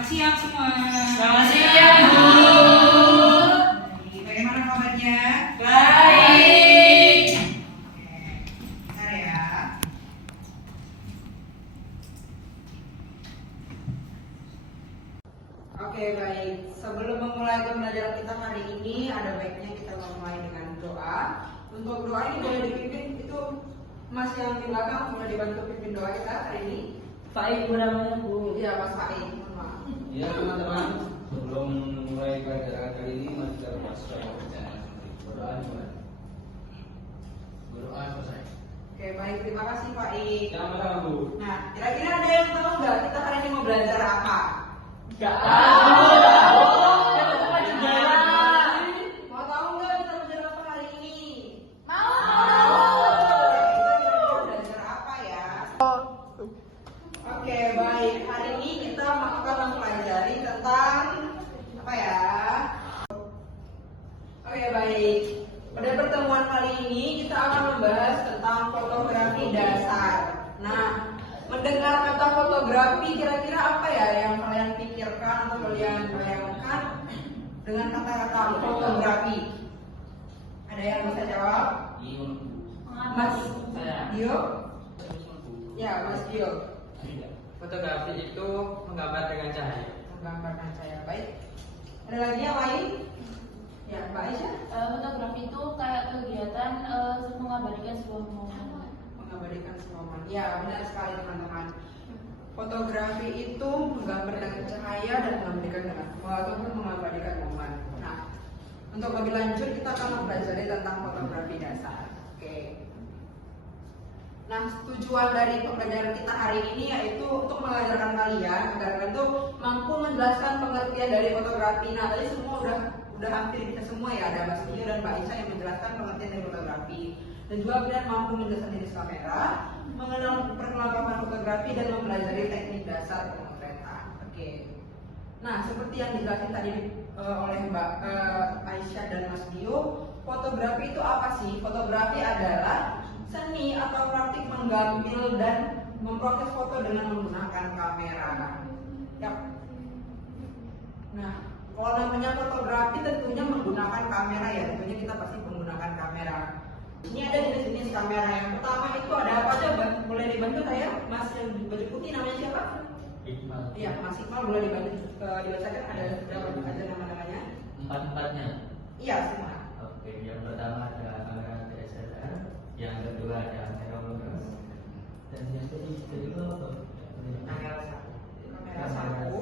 Selamat siang semua. Selamat siang, Bu. Bagaimana kabarnya? Baik. Bentar ya. Oke, baik. Sebelum memulai pembelajaran kita hari ini, ada baiknya kita memulai dengan doa. Untuk doa ini boleh dipimpin itu Mas yang di belakang, boleh dibantu pimpin doa kita hari ini. Baik, Bu namanya, Bu. Iya, Mas Faik. Mohon maaf. Ya teman-teman, sebelum mulai pelajaran kali ini masih kita bahas berdoa mulai. Berdoa selesai. Oke, baik. Terima kasih Pak Ik. Sama-sama Bu. Nah, kira-kira ada yang tahu nggak kita hari ini mau belajar apa? Gak tahu. Mau tahu nggak kita belajar apa hari ini? Mau. Kita belajar apa ya? Oke, baik. Hari ini kita akan mempelajari tentang apa ya? Oke, baik. Pada pertemuan kali ini kita akan membahas tentang fotografi dasar. Nah, mendengar kata fotografi kira-kira apa ya yang kalian pikirkan atau kalian bayangkan dengan kata-kata fotografi? Ada yang bisa jawab? Mas Dio? Ya, Mas Dio. Fotografi itu menggambar dengan cahaya. Menggambarkan saya baik. Ada lagi yang lain? Ya, Mbak Aisyah. Fotografi itu kayak kegiatan mengabadikan sebuah momen. Mengabadikan sebuah momen. Ya, benar sekali teman-teman. Fotografi itu menggambar dengan cahaya dan mengabadikan dengan ataupun mengabadikan momen. Nah, untuk lebih lanjut kita akan mempelajari tentang fotografi dasar. Oke. Nah, tujuan dari pembelajaran kita hari ini yaitu untuk mengajarkan kalian agar kalian tuh mampu menjelaskan pengertian dari fotografi. Nah, tadi semua udah hampir kita semua ya, ada Mas Dio dan Mbak Aisyah yang menjelaskan pengertian dari fotografi. Dan juga kalian mampu menjelaskan jenis kamera, mengenal perkelengkapan fotografi dan mempelajari teknik dasar pemotretan. Oke. Nah, seperti yang dijelasin tadi oleh Mbak Aisyah dan Mas Dio, fotografi itu apa sih? Fotografi adalah seni atau praktik mengambil dan memproses foto dengan menggunakan kamera. Yap. Nah, kalau namanya fotografi tentunya menggunakan kamera ya, tentunya kita pasti menggunakan kamera. Ini ada jenis-jenis kamera. Yang pertama itu ada apa aja? Boleh dibantu saya? Mas yang baju putih namanya siapa? Iqbal. Iya, Mas Iqbal, boleh dibantu dibacakan ada berapa aja nama-namanya? Empat-empatnya. Iya, semua. Oke, yang pertama ada kamera DSLR, yang kedua ada kamera mirrorless, dan yang ketiga itu apa? Kamera satu. Kamera satu.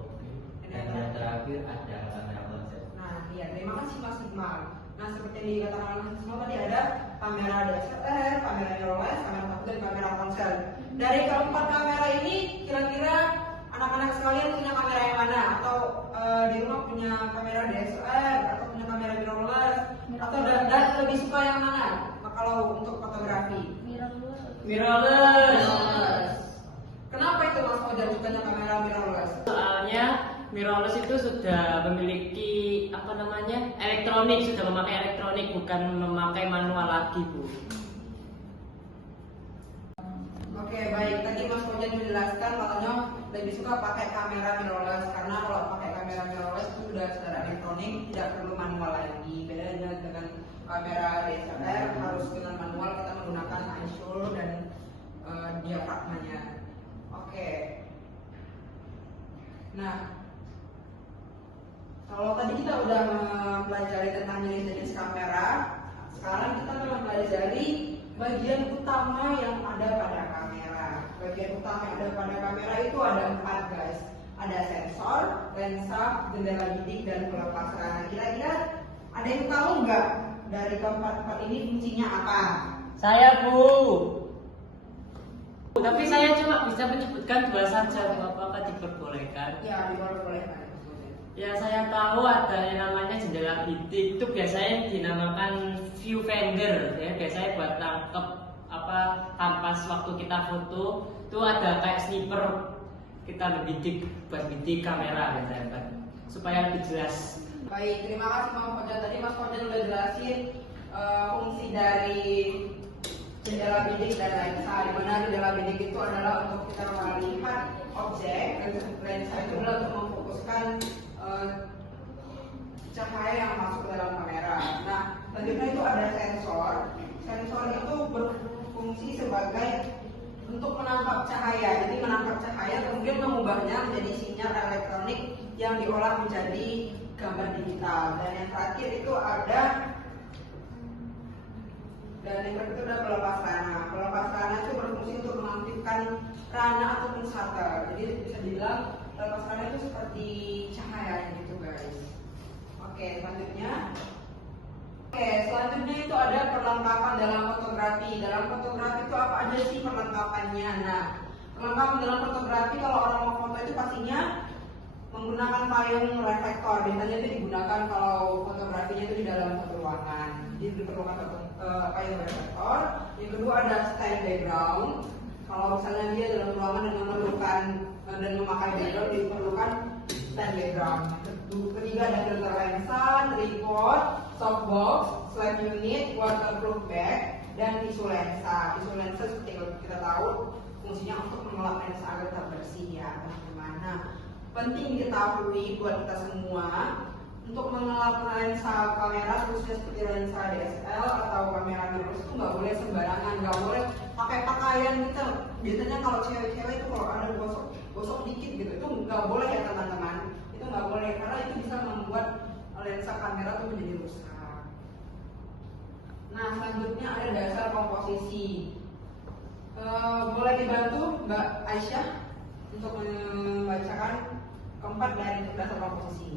Oke. Dan yang terakhir ada kamera konsep. Nah, iya, terima kasih Mas Iqbal. Nah, seperti yang dikatakan oleh Mas Iqbal tadi ada kamera DSLR, kamera mirrorless, kamera satu dan kamera ponsel. Dari keempat kamera ini, kira-kira anak-anak sekalian punya kamera yang mana? Atau di rumah punya kamera DSLR atau punya kamera mirrorless? Atau dan lebih suka yang mana? Kalau untuk fotografi? Mirrorless. Kenapa itu Mas Fajar sukanya kamera mirrorless? Soalnya mirrorless itu sudah memiliki elektronik, sudah memakai elektronik, bukan memakai manual lagi, Bu. Oke, baik. Tadi Mas Fajar menjelaskan katanya lebih suka pakai kamera mirrorless karena kalau pakai kamera mirrorless itu sudah secara elektronik, tidak perlu manual lagi. Bedanya dengan kamera DSLR harus dengan manual, kita menggunakan ISO dan diafragmanya. Oke. Nah, kalau tadi kita udah mempelajari tentang jenis-jenis kamera, sekarang kita akan mempelajari bagian utama yang ada pada kamera. Bagian utama yang ada pada kamera itu ada 4, guys. Ada sensor, lensa, jendela bidik, dan pelepas ranah. Kira-kira ada yang tahu nggak dari keempat ini fungsinya apa? Saya, Bu. Tapi saya cuma bisa menyebutkan 2 saja, Bu. Apakah diperbolehkan? Ya, diperbolehkan. Ya, saya tahu ada yang namanya jendela bidik, itu biasanya dinamakan viewfinder ya, biasanya buat tangkep kampas waktu kita foto, itu ada kayak sniper, kita bidik buat bidik kamera biasanya kan, supaya lebih jelas. Baik, terima kasih Mas Fajar. Tadi Mas Fajar udah jelasin fungsi dari jendela bidik dan lensa. Di mana jendela bidik itu adalah untuk kita melihat objek, dan lensa itu adalah untuk memfokuskan cahaya yang masuk ke dalam kamera. Nah, selanjutnya itu ada sensor. Sensor itu berfungsi sebagai untuk menangkap cahaya. Jadi menangkap cahaya kemudian mengubahnya menjadi sinyal elektronik yang diolah menjadi gambar digital. Dan yang terakhir itu ada pelepas rana. Pelepas rana itu berfungsi untuk mengaktifkan rana ataupun shutter. Jadi bisa dibilang pelepas rana itu seperti cahaya gitu guys. Oke, selanjutnya itu ada perlengkapan dalam fotografi. Dalam fotografi itu apa aja sih perlengkapannya? Nah, perlengkapan dalam fotografi kalau orang mau foto itu pastinya menggunakan payung reflektor. Biasanya itu digunakan kalau fotografinya itu di dalam satu ruangan. Jadi diperlukan payung reflektor. Yang kedua ada stand background. Kalau misalnya dia dalam ruangan dan memerlukan dan memakai background, diperlukan stand background. Ketiga ada filter lensa, tripod, softbox, slide unit, waterproof bag, dan tisu lensa. Tisu lensa seperti kita tahu fungsinya untuk mengelap lensa agar tetap bersih ya teman-teman. Nah, penting diketahui buat kita semua untuk mengelap lensa kamera khususnya seperti lensa DSL atau kamera mirrorless itu nggak boleh sembarangan, nggak boleh pakai pakaian kita. Biasanya kalau cewek-cewek itu kalau ada gosok dikit gitu itu nggak boleh ya teman-teman. Itu nggak boleh karena itu bisa membuat lensa kamera itu menjadi rusak. Nah, selanjutnya ada dasar komposisi. Boleh dibantu Mbak Aisyah untuk membacakan keempat dari dasar komposisi.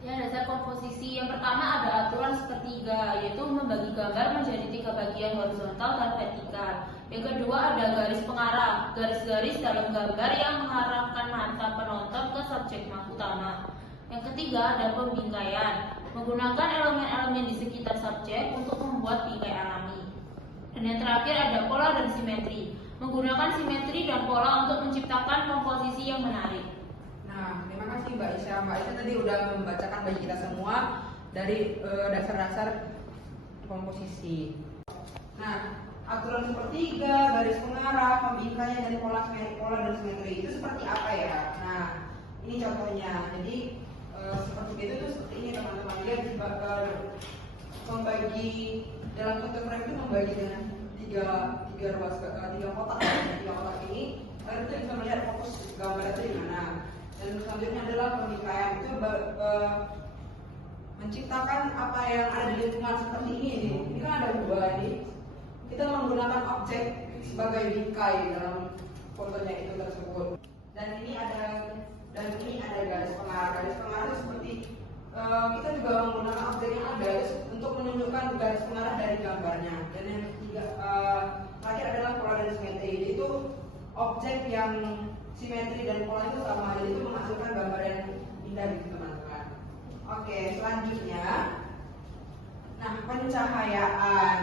Ya, dasar komposisi yang pertama ada aturan sepertiga, yaitu membagi gambar menjadi 3 bagian horizontal dan vertikal. Yang kedua ada garis pengarah, garis-garis dalam gambar yang mengarahkan mata penonton ke subjek utama. Yang ketiga ada pembingkaian, menggunakan elemen-elemen di sekitar subjek untuk membuat bingkai alami. Dan yang terakhir ada pola dan simetri, menggunakan simetri dan pola untuk menciptakan komposisi yang menarik. Nah, terima kasih Mbak Isya. Mbak Isya tadi udah membacakan bagi kita semua dari dasar-dasar komposisi. Nah, aturan sepertiga, garis pengarah, pembingkaian, dan pola dan simetri itu seperti apa ya? Nah, ini contohnya. Jadi seperti itu tuh seperti ini teman-teman. Dia membagi dalam fotografi itu membagi dengan tiga kotak ini. Lalu kita bisa melihat fokus gambar itu di mana. Dan selanjutnya adalah pembingkaian itu menciptakan apa yang ada di lingkungan seperti ini. Ini kan ada buah ini. Kita menggunakan objek sebagai bingkai dalam fotonya itu tersebut. Dan ini ada garis pengarah. Garis pengarah itu seperti kita juga menggunakan objek yang ada untuk menunjukkan garis pengarah dari gambarnya. Dan yang ketiga terakhir adalah pola dan simetri. Itu objek yang simetri dan pola itu sama, jadi itu menghasilkan gambar yang indah gitu teman-teman. Oke, selanjutnya, nah pencahayaan.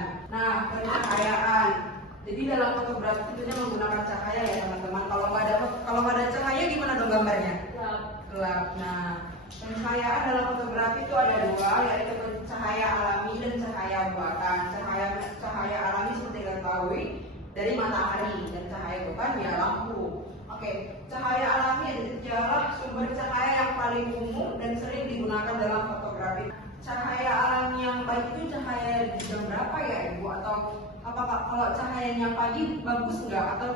Jadi dalam fotografi tentunya menggunakan cahaya ya teman-teman. Kalau nggak ada cahaya gimana dong gambarnya? Gelap. Nah, pencahayaan dalam fotografi itu ada dua, yaitu cahaya alami dan cahaya buatan. Cahaya alami seperti kita ketahui dari matahari, dan cahaya buatan ya lampu. Oke, cahaya alami adalah sumber cahaya yang paling umum dan sering digunakan dalam fotografi. Cahaya alami yang baik itu cahaya jam berapa ya Ibu? Atau apakah kalau cahayanya pagi bagus nggak? Atau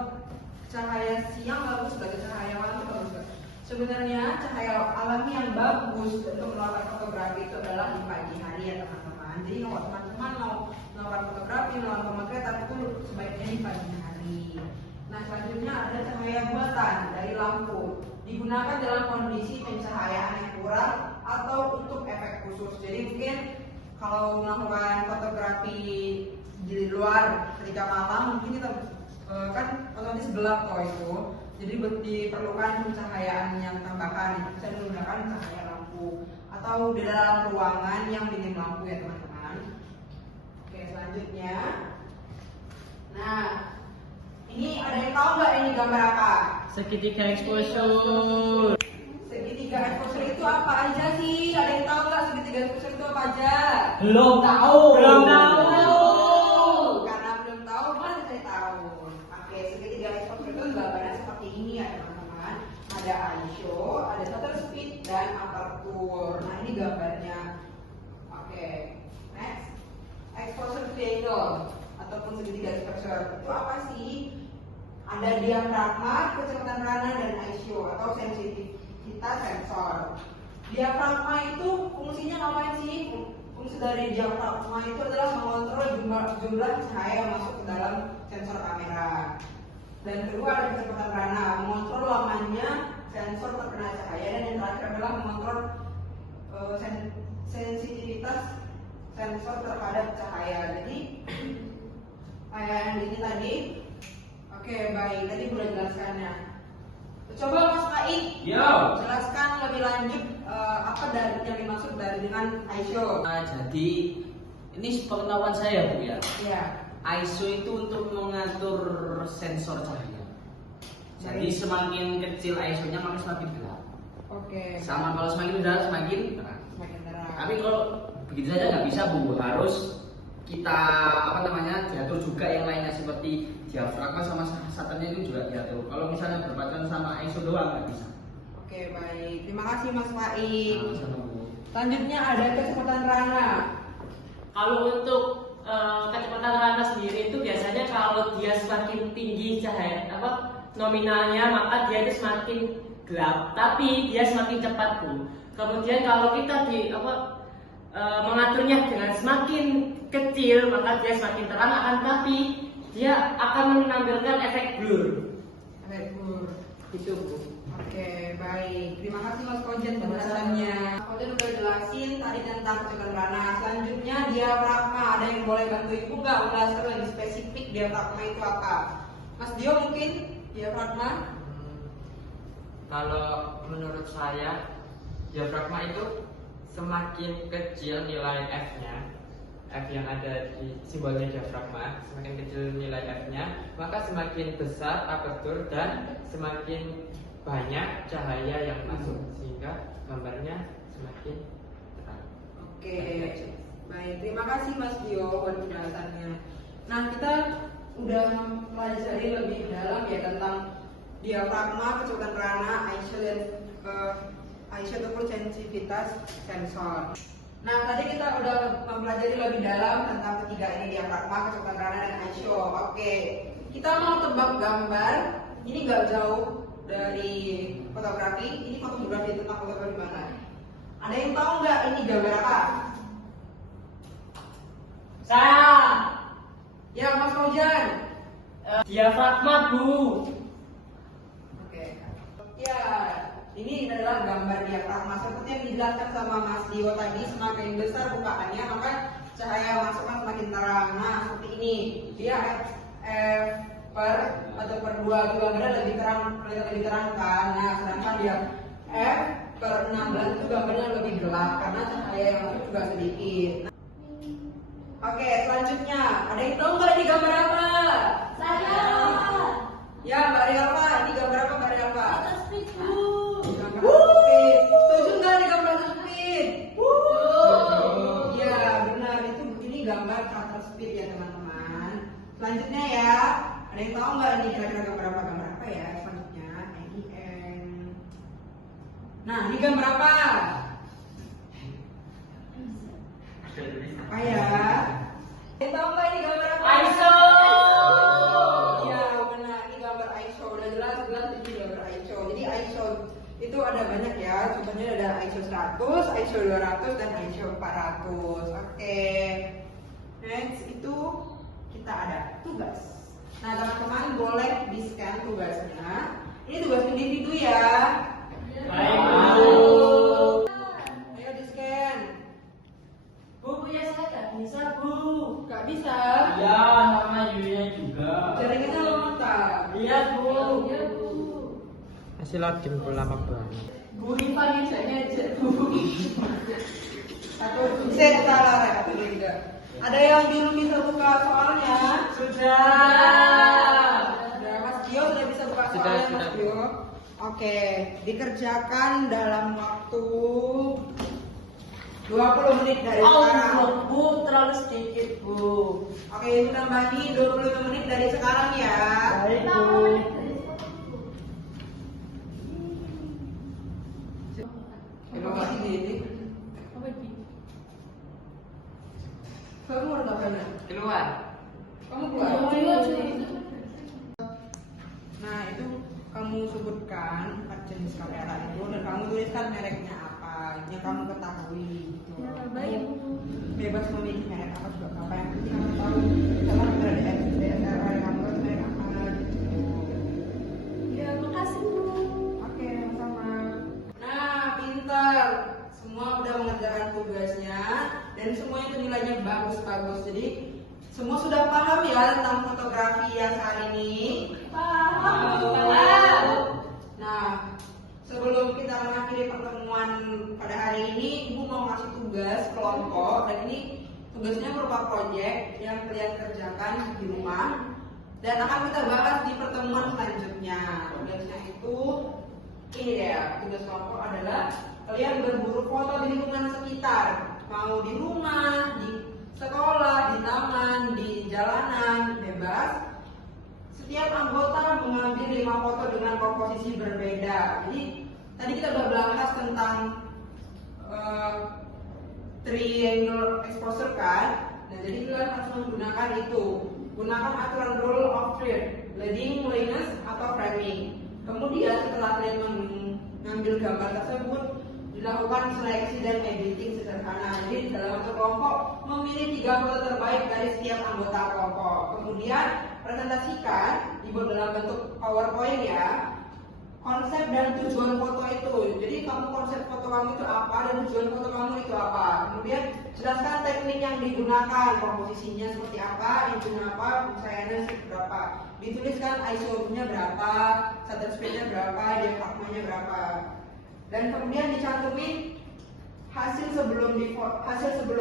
cahaya siang bagus sebagai cahaya malam bagus nggak? Sebenarnya cahaya alami yang bagus untuk melakukan fotografi itu adalah di pagi hari ya teman-teman. Jadi kalau teman-teman mau melakukan fotografi, melakukan pemotretan itu sebaiknya di pagi hari. Nah, selanjutnya ada cahaya buatan dari lampu, digunakan dalam kondisi pencahayaan yang kurang atau untuk efek khusus. Jadi mungkin kalau melakukan fotografi di luar ketika malam mungkin kita kan otomatis gelap kok itu. Jadi diperlukan pencahayaan yang tambahan, bisa menggunakan cahaya lampu atau di dalam ruangan yang minim lampu ya teman-teman. Oke, selanjutnya, nah ini ada yang tahu nggak ini gambar apa? Segitiga exposure. Segitiga exposure itu apa aja sih? Ada yang tahu nggak segitiga exposure itu apa aja? Belum tahu. Itu apa sih? Ada diafragma, kecepatan rana, dan ISO atau sensitivitas sensor. Diafragma itu fungsinya ngapain sih? Fungsi dari diafragma itu adalah mengontrol jumlah cahaya yang masuk ke dalam sensor kamera. Dan kedua ada kecepatan rana, mengontrol lamanya sensor terkena cahaya, dan yang terakhir adalah mengontrol sensitivitas sensor terhadap cahaya. Jadi kayak yang ini tadi. Oke, baik. Tadi boleh jelaskannya. Coba Mas Aik, jelaskan lebih lanjut apa yang dimaksud dengan ISO. Jadi ini pengetahuan saya Bu ya. Iya. ISO itu untuk mengatur sensor cahaya. Jadi semakin kecil ISO-nya maka semakin gelap. Oke. Sama kalau semakin gelap semakin terang. Semakin terang. Tapi kalau begitu saja nggak bisa Bu, harus kita diatur juga yang lainnya seperti diafragma sama shutternya itu juga diatur. Kalau misalnya berpacuan sama ISO doang nggak bisa. Oke, baik. Terima kasih Mas Faik. Sama-sama, Bu. Selanjutnya ada kecepatan rana. Kalau untuk kecepatan rana sendiri itu biasanya kalau dia semakin tinggi cahaya nominalnya, maka dia itu semakin gelap, tapi dia semakin cepat Bu. Kemudian kalau kita mengaturnya dengan semakin kecil, maka dia semakin terang, akan tapi dia akan menampilkan efek blur. Efek blur. Itu Bu. Oke, baik. Terima kasih Mas Kojen penjelasannya. Mas Kojen udah jelasin tadi tentang kecepatan rana. Selanjutnya diafragma. Ada yang boleh bantu Ibu nggak menjelaskan lebih spesifik diafragma itu apa? Mas Dio mungkin diafragma? Kalau menurut saya, diafragma itu semakin kecil nilai F-nya, F yang ada di simbolnya diafragma, semakin kecil nilai F-nya, maka semakin besar apertur dan semakin banyak cahaya yang masuk, sehingga gambarnya semakin terang. Oke, baik. Terima kasih Mas Dio buat penjelasannya. Nah, kita udah mempelajari lebih dalam ya tentang diafragma, kecepatan rana, ISO dan ISO ataupun sensitivitas sensor. Nah, tadi kita udah mempelajari lebih dalam tentang ketiga ini, diafragma, kecepatan rana, dan ISO. Oke, kita mau tebak gambar. Ini nggak jauh dari fotografi. Ini fotografi tentang fotografi mana? Ada yang tahu nggak ini gambar apa? Saya Ya, Mas Fauzan. diafragma Bu. Oke. Ya, ini adalah gambar diafragma seperti yang dijelaskan sama Mas Dio tadi. Semakin besar bukaannya maka cahaya masuk kan semakin terang. Nah, seperti ini. Dia F per atau per 2 gambarnya lebih terang kan. Nah, sedangkan dia F per 16 itu gambarnya lebih gelap karena cahaya yang masuk juga sedikit. Oke, selanjutnya ada yang tahu nggak ini gambar apa? Saya. Ya, Mbak Rialfa, ini gambar apa Mbak Rialfa? Atas speed Bu. Gambar speed. Setuju nggak nih gambar speed? Ya, benar, ini gambar shutter speed ya teman-teman. Selanjutnya ya, ada yang tahu nggak ini kira-kira gambar apa ya? Selanjutnya NIN. Nah, ini gambar apa? Apa ya? Ada yang tahu nggak ini gambar apa? ISO. Ya, benar, ini gambar ISO. Udah jelas ini gambar ISO. Jadi ISO itu ada banyak ya. Contohnya ada ISO 100, ISO 200, dan ISO 400. Oke. Next itu kita ada tugas. Nah, teman-teman boleh di-scan tugasnya. Ini tugas individu ya. Baik Bu. Ayo di-scan. Bu, ya saya nggak bisa Bu. Gak bisa. Ya, sama Yulia juga. Jaringannya lemot tak? Iya Bu. Iya, Bu. Masih login lama banget. Bu Rifa aja Bu. Saya salah Rek, atau tidak. Ada yang belum bisa buka soalnya? Sudah. Sudah, Mas Dio sudah bisa buka Sudah, soalnya sudah. Mas Dio. Oke, dikerjakan dalam waktu 20 menit dari sekarang. Oh, Bu, terlalu sedikit Bu. Oke, ditambahi 25 menit dari sekarang ya. Baik Bu. Terima kasih Didi. Kamu mau ngapain? Keluar. Kamu keluar? sebutkan 4 jenis kamera itu dan kamu tuliskan mereknya apa yang kamu ketahui gitu. Baik, Bu. Bebas memilih merek apa juga apa yang penting kamu tahu. Misalkan ada DSLR kamu harus merek apa gitu. Ya, makasih, Bu. Oke, sama-sama. Nah, pintar. Semua udah mengerjakan tugasnya dan semuanya itu nilainya bagus-bagus. Jadi semua sudah paham ya tentang fotografi yang hari ini? Paham. Nah, sebelum kita mengakhiri pertemuan pada hari ini, Ibu mau ngasih tugas kelompok dan ini tugasnya berupa proyek yang kalian kerjakan di rumah dan akan kita bahas di pertemuan selanjutnya. Tugasnya itu ini ya, tugas kelompok adalah kalian berburu foto di lingkungan sekitar, mau di rumah, di sekolah, di taman, di jalanan, bebas. Setiap anggota mengambil 5 foto dengan komposisi berbeda. Jadi tadi kita sudah bahas tentang triangle exposure kan. Nah, jadi kalian harus menggunakan itu. Gunakan aturan rule of third, leading, lines, atau framing. Kemudian setelah kalian mengambil gambar tersebut, dilakukan seleksi dan editing sederhana. Jadi dalam satu kelompok memilih 3 foto terbaik dari setiap anggota kelompok. Kemudian presentasikan dibuat dalam bentuk PowerPoint ya. Konsep dan tujuan foto itu. Jadi kamu konsep foto kamu itu apa dan tujuan foto kamu itu apa. Kemudian jelaskan teknik yang digunakan, komposisinya seperti apa, intinya apa, pencahayaan seperti berapa. Dituliskan ISO-nya berapa, shutter speed-nya berapa, diafragmanya berapa. Dan kemudian dicantumin hasil sebelum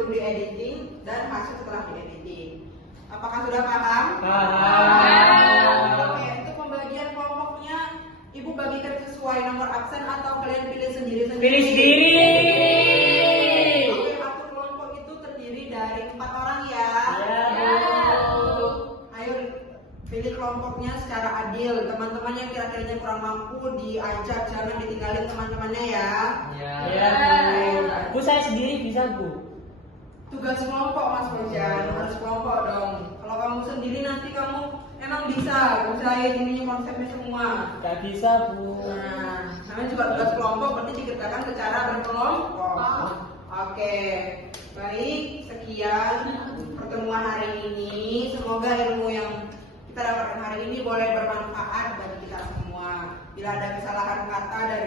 di editing dan hasil setelah di editing. Apakah sudah paham? Oke, untuk pembagian kelompoknya Ibu bagikan sesuai nomor absen atau kalian pilih sendiri-sendiri? Pilih sendiri. Oke, satu kelompok itu terdiri dari 4 orang ya. Ayo pilih kelompoknya secara adil. Teman-teman yang kira-kiranya kurang mampu diajak, jangan ditinggalin teman-temannya ya. Ya, Bu, saya sendiri bisa, Bu. Tugas kelompok Mas Rojan, harus kelompok dong. Kalau kamu sendiri nanti kamu emang bisa usahain ininya konsepnya semua. Gak bisa, Bu. Nah, namanya juga tugas kelompok berarti dikerjakan secara berkelompok. Oke, baik, sekian pertemuan hari ini. Semoga ilmu yang kita dapatkan hari ini boleh bermanfaat bagi kita semua. Bila ada kesalahan kata dan